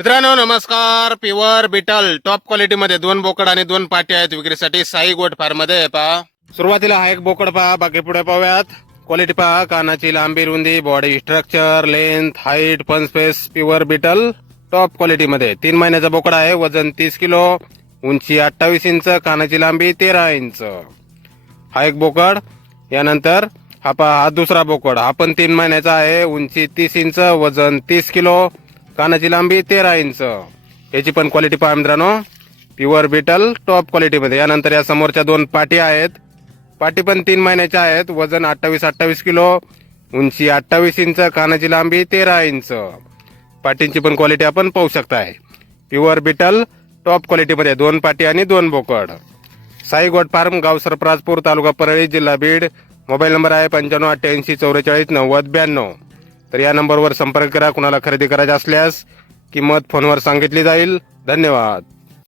मित्रांनो नमस्कार. प्युअर बिटल टॉप क्वालिटी मध्ये 2 बोकड आणि 2 पाटी आहेत विक्रीसाठी साई गोट फार्म मध्ये. पहा सुरुवातीला हा एक बोकड पहा, बाकी पुढे पाहूयात. क्वालिटी पहा, कानाची लांबी रुंदी, body structure, length, height, fun space, pure बिटल टॉप क्वालिटी मध्ये. 3 महिन्याचा बोकड आहे, वजन 30 किलो, उंची 28 इंच, कानाची लांबी 13 इंच. हा एक बोकड. यानंतर हा पहा, हा दुसरा बोकड, हा पण 3 महिन्याचा आहे, उंची 30 इंच, वजन 30 किलो, कानाची लांबी 13 इंच. याची पण क्वालिटी पहा मित्रांनो, प्युअर बिटल टॉप क्वालिटी मध्ये. यानंतर या समोरच्या 2 पाटी आहेत, पाटी पण 3 महिन्याच्या आहेत, वजन 28 किलो, उंची 28 इंच, कानाची लांबी 13 इंच. पाटींची पण क्वालिटी आपण पाहू शकताय. प्युअर बिटल टॉप क्वालिटी मध्ये 2 पाटी आणि 2 बोकड. साई गोट फार्म, गाव सरपराजपूर, तालुका परळी, जिल्हा बीड. मोबाईल नंबर आहे 9588449092. तर या नंबरवर संपर्क करा. कुणाला खरेदी करायची असल्यास किंमत फोनवर सांगितली जाईल. धन्यवाद.